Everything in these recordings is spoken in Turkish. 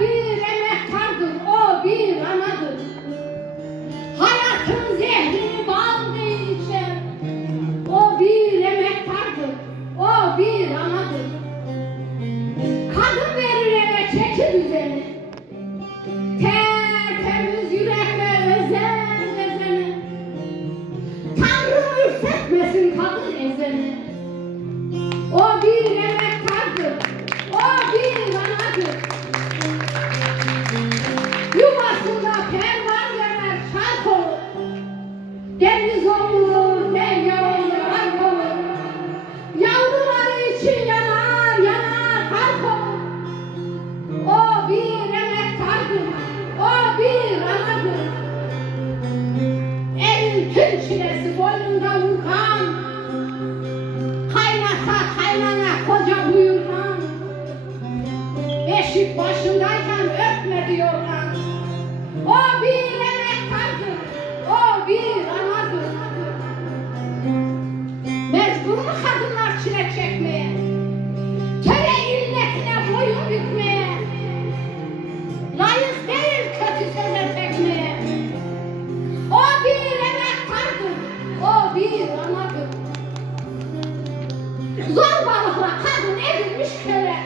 bir emektardır, o bir anadır. Hayatın zehrini bal değil içer. O bir emektardır, o bir anadır. Kadın verir eve çeki düzeni. Tertemiz yürekle özen bezeni. Tanrım ürsetmesin kadın ezeni. O bir emektardır, o bir anadır. Yuvasında pervan döner şark olur. Deniz olur, derya olur, harp olur. Yavruları için yanar, yanar, harp olur. O bir emektardır, o bir anadır. Elin tüm çilesi boynunda vurkan. Kaynata kaynana koca buyurgan. Beşik başındayken öpme diyorlar. O bir emektardır, o bir anadır. Mecbur mu kadınlar çile çekmeye? Töre illetine boyun bükmeye? Layık değil kötü söze çekmeye. O bir emektardır, o bir anadır. Zor balıkla kadın edilmiş köle.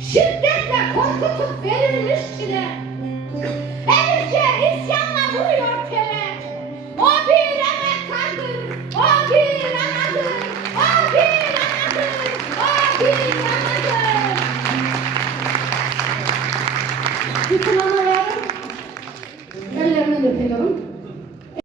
Şiddetle korkutup verilmiş çile. Elifçe isyanla vuruyor tele.